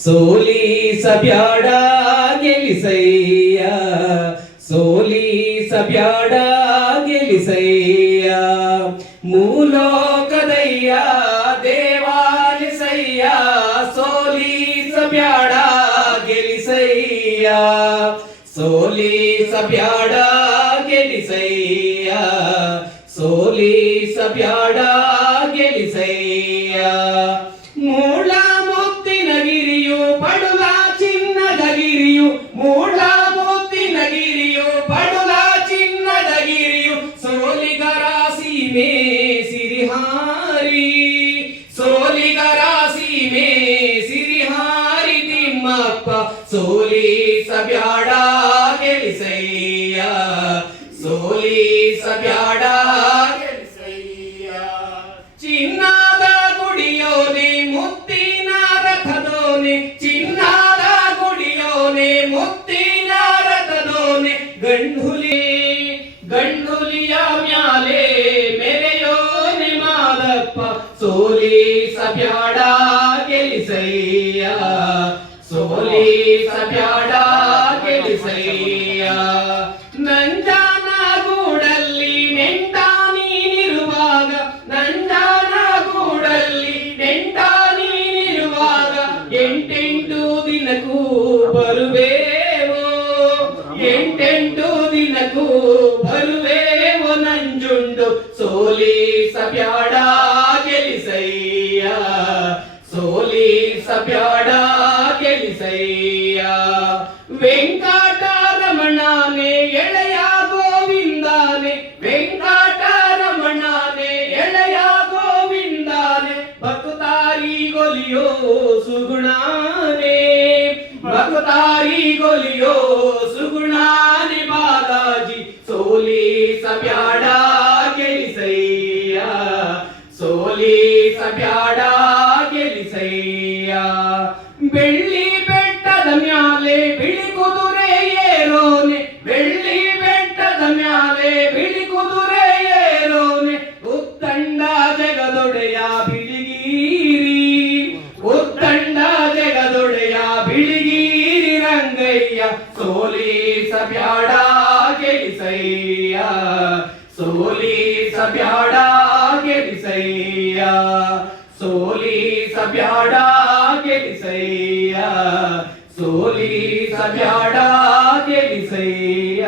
ಸೋಲಿಸಬ್ಯಾಡ ಗೆಲಿಸಯ್ಯ ಸೋಲಿಸಬ್ಯಾಡ ಗೆಲಿಸಯ್ಯ ಮೂಲೋಕದಯ್ಯ ದೇವಾಲಿಸಯ್ಯ ಸೋಲಿಸಬ್ಯಾಡ ಗೆಲಿಸಯ್ಯ ಸೋಲಿಸಬ್ಯಾಡ ಗೆಲಿಸಯ್ಯ ಗಿರಿಯು ಮೂಳ ಮುತ್ತಿನ ಗಿರಿಯು ಪಡುಲ ಚಿನ್ನದ ಗಿರಿಯು ಸೋಲಿಗರಾಸಿ ಮೇ ಸಿರಿಹಾರಿ. ಸೋಲಿಗರಾಸಿ ಮೇ ಸಿರಿಹಾರಿ ತಿಮ್ಮಪ್ಪ ಸೋಲಿಸಬ್ಯಾಡ ಗೆಲಿಸಯ್ಯ ಸೋಲಿಸಬ್ಯಾಡ ಗೆಲಿಸಯ್ಯ ಚಿನ್ನದ ಗುಡಿಯೋನೆ ಮುತ್ತಿನ ರಥದೋನೆ ಚಿನ್ನದ ಗಂಡುಲಿ ಗಂಡುಲಿಯ ಮ್ಯಾಲೆ ಮೆರೆಯೋನೆ ಮಾದಪ್ಪ ಸೋಲಿಸಬ್ಯಾಡ ಗೆಲಿಸಯ್ಯ ಸೋಲಿಸಬ್ಯಾಡ ಗೆಲಿಸಯ್ಯ ಬರುವೇವೋ ನಂಜುಂಡು ಸೋಲಿಸಬ್ಯಾಡ ಗೆಲಿಸಯ್ಯ. ಸೋಲಿಸಬ್ಯಾಡ ಗೆಲಿಸಯ್ಯ. ವೆಂಕಟರಮಣನೇ ಎಳೆಯ ಗೋವಿಂದಾನೆ ವೆಂಕಟರಮಣನೇ ಎಳೆಯ ಗೋವಿಂದಾನೆ ಭಕ್ತಾರಿ ಗೊಲಿಯೋ ಸುಗುಣಾನೆ, ಭಕ್ತಾರಿ ಗೊಲಿಯೋ ಸುಗುಣಾನೆ. ಸೋಲಿಸಬ್ಯಾಡ ಗೆಲಿಸಯ್ಯ ಬೆಳ್ಳಿ ಬೆಟ್ಟದ ಮ್ಯಾಲೆ ಬಿಳಿ ಕುದುರೆ ಏರೋನೆ. ಬೆಳ್ಳಿ ಬೆಟ್ಟದ ಮ್ಯಾಲೆ ಬಿಳಿ ಕುದುರೆ ಏರೋನೆ. ಉತ್ತಂಡ ಜಗದೊಡೆಯ ಬಿಳಿಗೀರಿ. ಉತ್ತಂಡ ಜಗದೊಡೆಯ ಬಿಳಿಗೀರಿ ರಂಗಯ್ಯ. ಸೋಲಿಸಬ್ಯಾಡ ಗೆಲಿಸಯ್ಯ ಸೋಲಿಸಬ್ಯಾಡ ಸೋಲಿ ಸಬ್ಯಾಡ ಗೆಲಿಸಯ್ಯ ಸೋಲಿ ಸಬ್ಯಾಡ ಗೆಲಿಸಯ್ಯ